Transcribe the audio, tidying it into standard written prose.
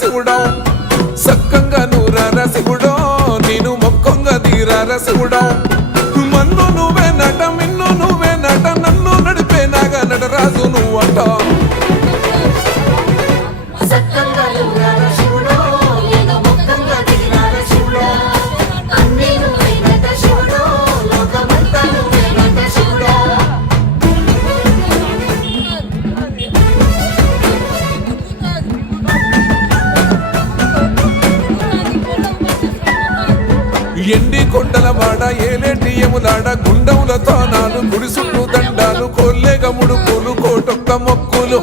శివుడో సక్కంగా నూరార శివుడో నేను మొక్కంగా తీరార శివుడో మన్ను నువ్వే నట మిన్ను నువ్వే నట నన్ను నడిపే నాగా నటరాజు నువ్వంట ఎండి కొండల వాడ ఏలేటి యములాడ గుండములతో నాలు గుడి చుట్టూ దండాలు కోల్లేగ ముడుపులు కోటొక్క మొక్కులు